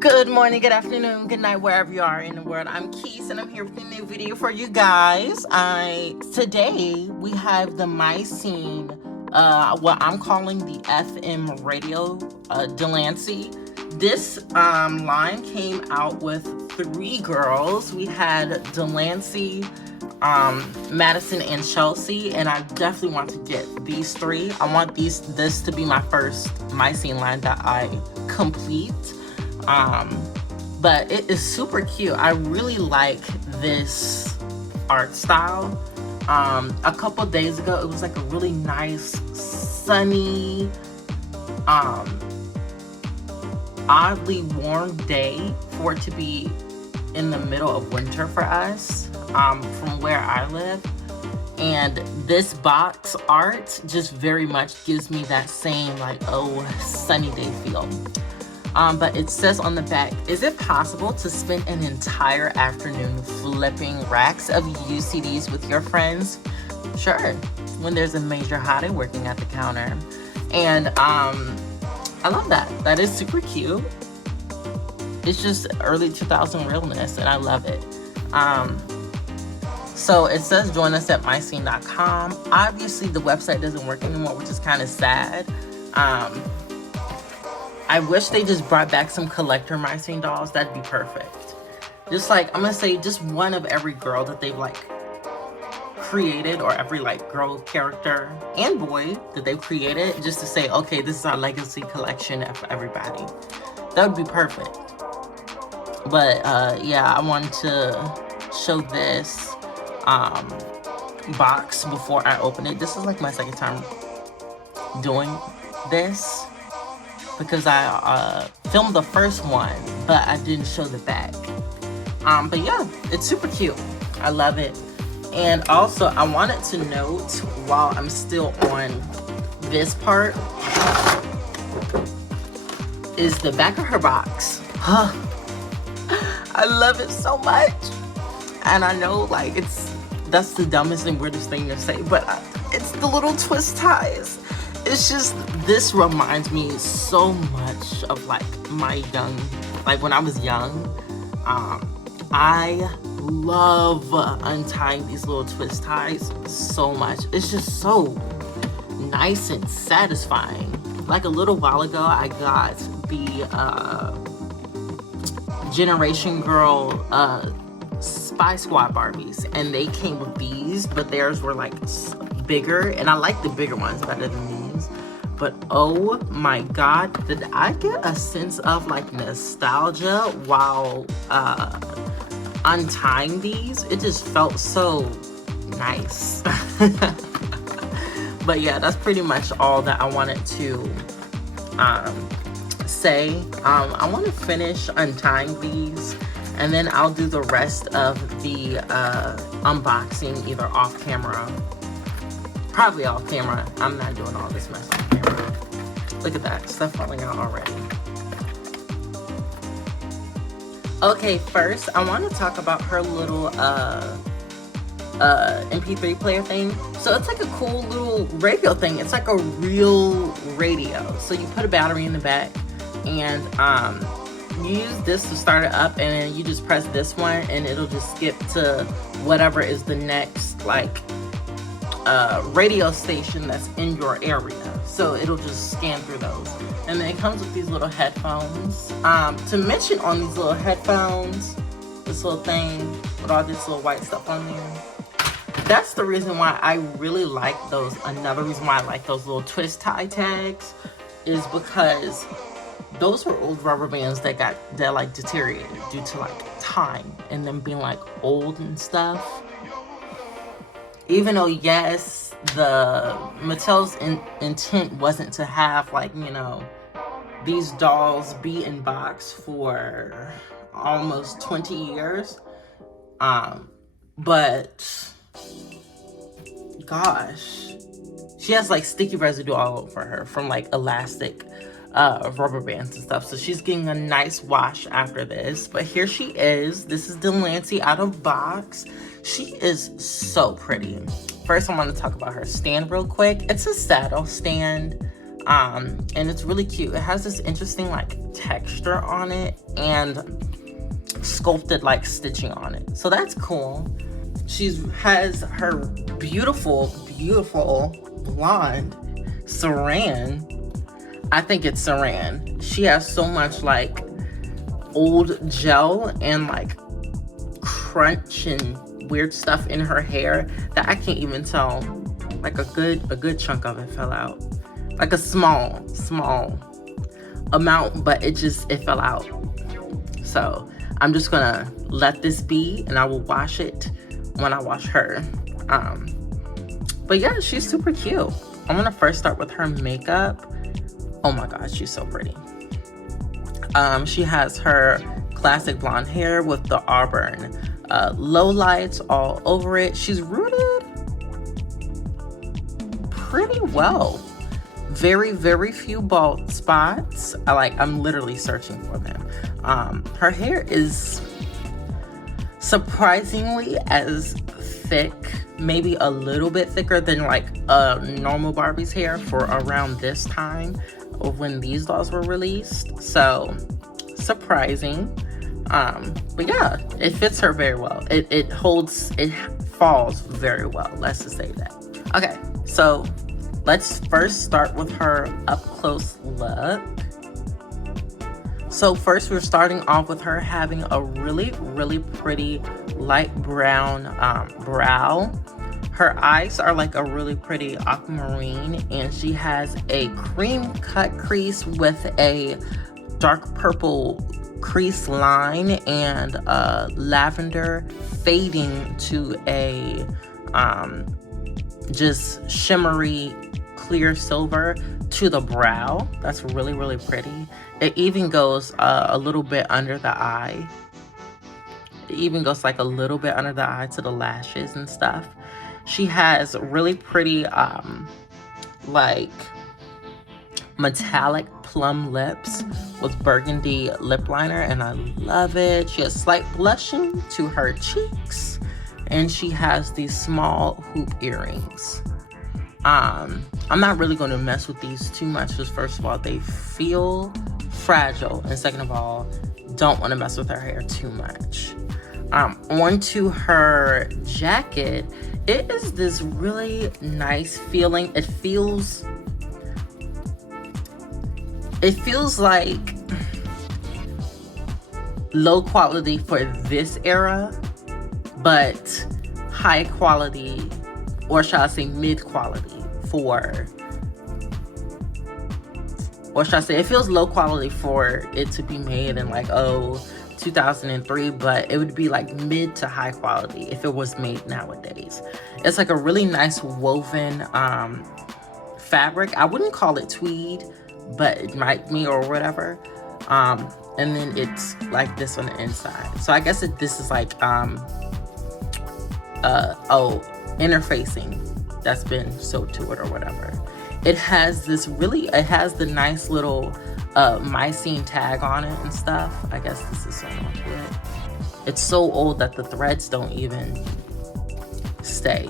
Good morning, good afternoon, good night, wherever you are in the world. I'm Keys, and I'm here with a new video for you guys. Today we have the My Scene, what I'm calling the FM radio, Delancey. This line came out with 3 girls. We had Delancey, Madison, and Chelsea, and I definitely want to get these 3. I want this to be my first My Scene line that I complete. But it is super cute. I really like this art style. A couple days ago, it was like a really nice, sunny, oddly warm day for it to be in the middle of winter for us, from where I live. And this box art just very much gives me that same like, oh, sunny day feel. But it says on the back, is it possible to spend an entire afternoon flipping racks of UCDs with your friends? Sure, when there's a major hottie working at the counter. And I love that. That is super cute. It's just early 2000 realness, and I love it. So it says join us at myscene.com. Obviously, the website doesn't work anymore, which is kind of sad. I wish they just brought back some collector My Scene dolls. That'd be perfect. Just like, I'm gonna say just one of every girl that they've like created, or every like girl character and boy that they've created, just to say, okay, this is our legacy collection for everybody. That would be perfect. But yeah, I wanted to show this box before I open it. This is like my second time doing this, because I filmed the first one, but I didn't show the back. But yeah, it's super cute. I love it. And also, I wanted to note, while I'm still on this part, is the back of her box. I love it so much. And I know, like, that's the dumbest and weirdest thing to say, but it's the little twist ties. It's just, this reminds me so much of like like when I was young. I love untying these little twist ties so much. It's just so nice and satisfying. Like a little while ago, I got the Generation Girl Spy Squad Barbies, and they came with these, but theirs were like bigger, and I like the bigger ones better than these. But oh my god, did I get a sense of like nostalgia while untying these? It just felt so nice. But yeah, that's pretty much all that I wanted to say. I want to finish untying these, and then I'll do the rest of the unboxing either off camera. Probably off camera. I'm not doing all this mess on camera. Look at that, stuff falling out already. Okay, first I want to talk about her little MP3 player thing. So it's like a cool little radio thing. It's like a real radio. So you put a battery in the back, and you use this to start it up, and then you just press this one, and it'll just skip to whatever is the next like radio station that's in your area. So it'll just scan through those. And then it comes with these little headphones. To mention on these little headphones, this little thing with all this little white stuff on there, that's the reason why I really like those. Another reason why I like those little twist tie tags is because those were old rubber bands that like deteriorated due to like time and them being like old and stuff. Even though, yes, the Mattel's intent wasn't to have, like, you know, these dolls be in box for almost 20 years. But, gosh, she has, like, sticky residue all over her from, like, elastic rubber bands and stuff. So she's getting a nice wash after this. But here she is. This is Delancey out of box. She is so pretty. First, I want to talk about her stand real quick. It's a saddle stand. And it's really cute. It has this interesting like texture on it and sculpted like stitching on it, so that's cool. She has her beautiful blonde saran. I think it's saran. She has so much like old gel and like crunch and weird stuff in her hair that I can't even tell. Like a good chunk of it fell out, like a small amount, but it fell out. So I'm just gonna let this be, and I will wash it when I wash her. But yeah, she's super cute. I'm gonna first start with her makeup. Oh my gosh, she's so pretty. She has her classic blonde hair with the auburn low lights all over it. She's rooted pretty well. Very few bald spots. I'm literally searching for them. Her hair is surprisingly as thick, maybe a little bit thicker than like a normal Barbie's hair for around this time of when these dolls were released. So surprising. But yeah, it fits her very well. It falls very well, let's just say that. Okay, so let's first start with her up close look. So first we're starting off with her having a really pretty light brown brow. Her eyes are like a really pretty aquamarine, and she has a cream cut crease with a dark purple crease line and lavender fading to a just shimmery clear silver to the brow. That's really pretty. It even goes a little bit under the eye. It even goes like a little bit under the eye to the lashes and stuff. She has really pretty like metallic plum lips with burgundy lip liner, and I love it. She has slight blushing to her cheeks, and she has these small hoop earrings. I'm not really going to mess with these too much because first of all, they feel fragile, and second of all, don't want to mess with her hair too much. Onto her jacket, it is this really nice feeling. It feels like low quality for this era, but high quality, or shall I say mid quality or should I say it feels low quality for it to be made in like 2003, but it would be like mid to high quality if it was made nowadays. It's like a really nice woven fabric. I wouldn't call it tweed, but it might be, or whatever. And then it's like this on the inside. So I guess this is like interfacing that's been sewed to it or whatever. It has the nice little mycene tag on it and stuff. I guess this is sewn onto it. It's so old that the threads don't even stay.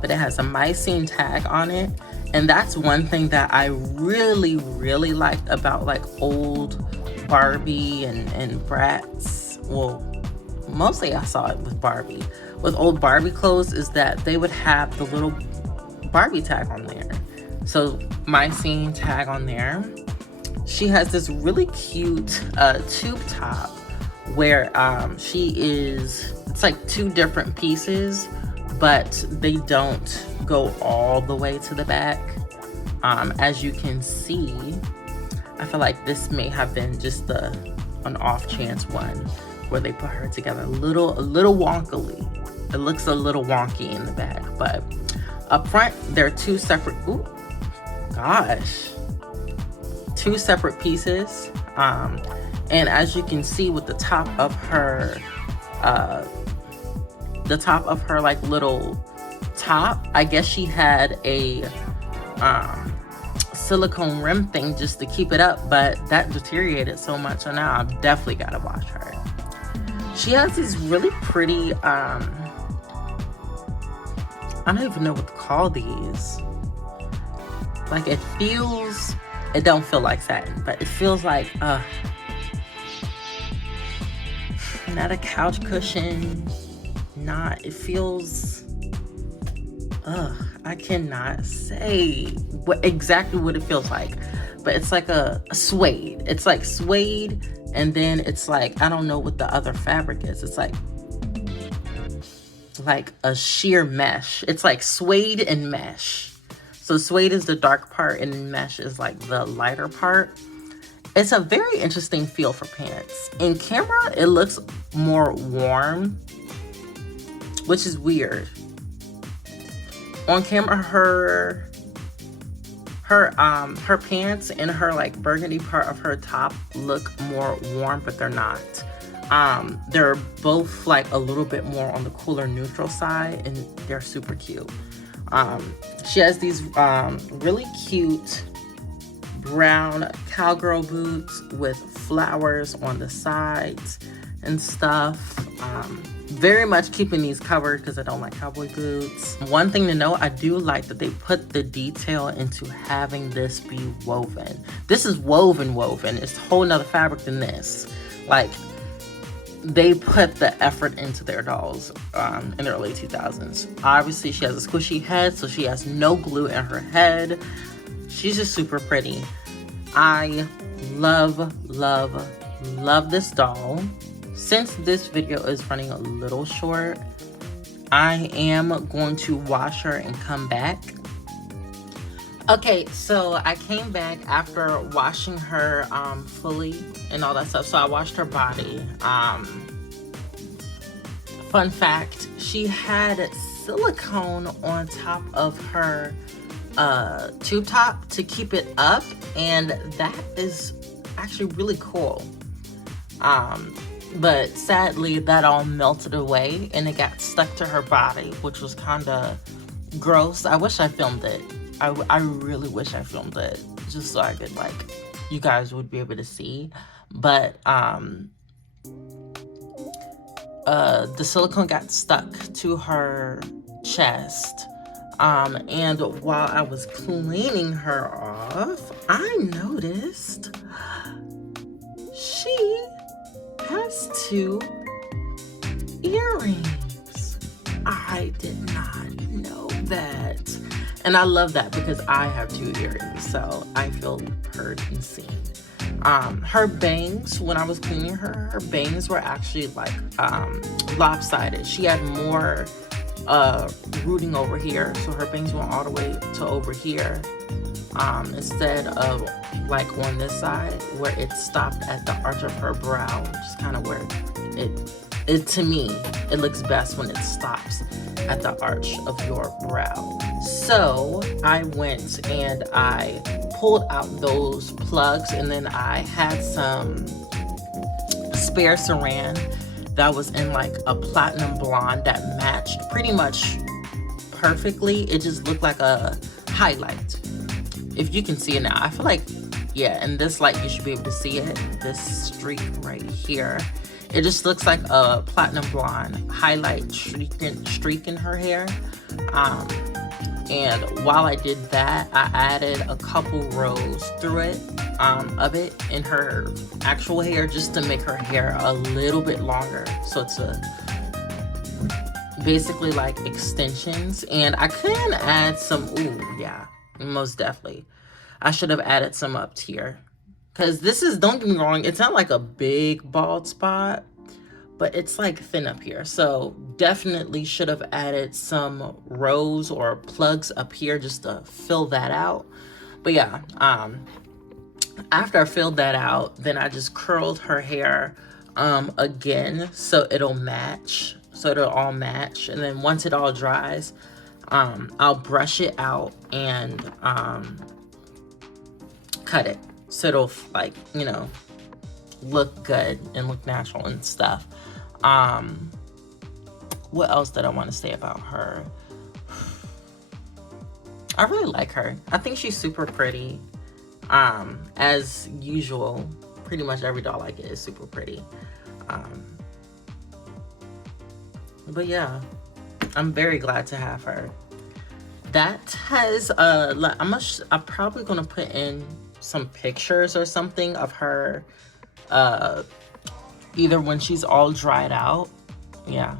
But it has a mycene tag on it. And that's one thing that I really liked about like old Barbie and Bratz. Well, mostly I saw it with Barbie. With old Barbie clothes is that they would have the little Barbie tag on there. So mycene tag on there. She has this really cute tube top where it's like two different pieces, but they don't go all the way to the back. As you can see, I feel like this may have been just an off chance one where they put her together a little wonkily. It looks a little wonky in the back, but up front there are two separate pieces. And as you can see with the top of her like little top, I guess she had a silicone rim thing just to keep it up, but that deteriorated so much, so now I've definitely got to wash her. She has these really pretty I don't even know what to call these. Like it don't feel like satin, but it feels like not a couch cushion, it feels, I cannot say exactly what it feels like, but it's like a suede. It's like suede, and then it's like, I don't know what the other fabric is. It's like a sheer mesh. It's like suede and mesh. So suede is the dark part and mesh is like the lighter part. It's a very interesting feel for pants. In camera, it looks more warm, which is weird. On camera, her pants and her like burgundy part of her top look more warm, but they're not. They're both like a little bit more on the cooler neutral side, and they're super cute. She has these really cute brown cowgirl boots with flowers on the sides and stuff. Very much keeping these covered because I don't like cowboy boots. One thing to note, I do like that they put the detail into having this be woven. This is woven. It's a whole nother fabric than this. Like, they put the effort into their dolls in the early 2000s. Obviously, she has a squishy head, so she has no glue in her head. She's just super pretty. I love this doll. Since this video is running a little short, I am going to wash her and come back. Okay, so I came back after washing her fully and all that stuff. So I washed her body. Fun fact, she had silicone on top of her tube top to keep it up, and that is actually really cool. But sadly that all melted away and it got stuck to her body, which was kind of gross. I wish I filmed it. I really wish I filmed it just so I could, like, you guys would be able to see. But the silicone got stuck to her chest. And while I was cleaning her off, I noticed she has 2 earrings. I did not know that. And I love that because I have 2 earrings, so I feel heard and seen. Her bangs, when I was cleaning her bangs were actually like lopsided. She had more rooting over here, so her bangs went all the way to over here, instead of like on this side where it stopped at the arch of her brow, which is kind of where it to me it looks best when it stops at the arch of your brow. So I went and I pulled out those plugs, and then I had some spare saran that was in like a platinum blonde that matched pretty much perfectly. It just looked like a highlight. If you can see it now, I feel like, yeah, in this light you should be able to see it. This streak right here, it just looks like a platinum blonde highlight streak in her hair. And while I did that, I added a couple rows through it of it in her actual hair, just to make her hair a little bit longer. So it's basically like extensions. And I can add some, ooh, yeah, most definitely. I should have added some up here. Because this is, don't get me wrong, it's not like a big bald spot, but it's like thin up here. So definitely should have added some rows or plugs up here just to fill that out. But yeah, after I filled that out, then I just curled her hair again so it'll match, so it'll all match. And then once it all dries, I'll brush it out and cut it so it'll, like, you know, look good and look natural and stuff. What else did I want to say about her? I really like her. I think she's super pretty. As usual, pretty much every doll I get is super pretty. But yeah, I'm very glad to have her. That has I'm probably gonna put in some pictures or something of her, either when she's all dried out. Yeah.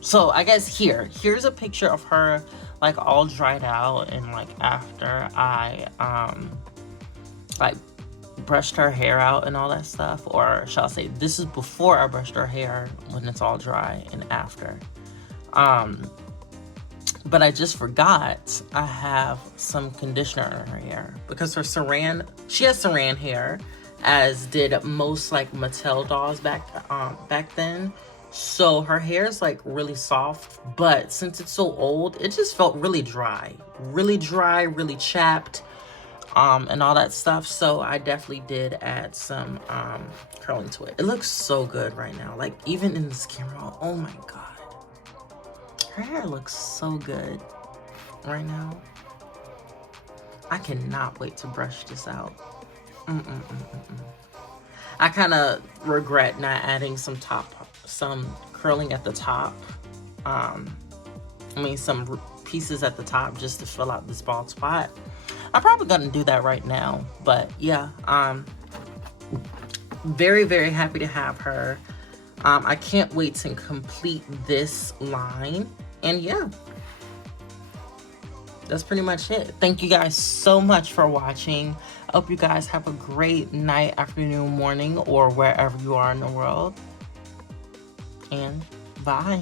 So I guess here's a picture of her like all dried out, and like after I like brushed her hair out and all that stuff, or shall I say this is before I brushed her hair when it's all dry, and after. But I just forgot I have some conditioner in her hair because her she has saran hair, as did most like Mattel dolls back then. So her hair is like really soft, but since it's so old, it just felt really dry, really chapped, and all that stuff. So I definitely did add some curling to it. It looks so good right now. Like even in this camera, oh my God, her hair looks so good right now. I cannot wait to brush this out. I kind of regret not adding some curling at the top. I mean, some pieces at the top just to fill out this bald spot. I'm probably gonna do that right now, but yeah, very happy to have her. I can't wait to complete this line, and yeah, that's pretty much it. Thank you guys so much for watching. I hope you guys have a great night, afternoon, morning, or wherever you are in the world. And bye.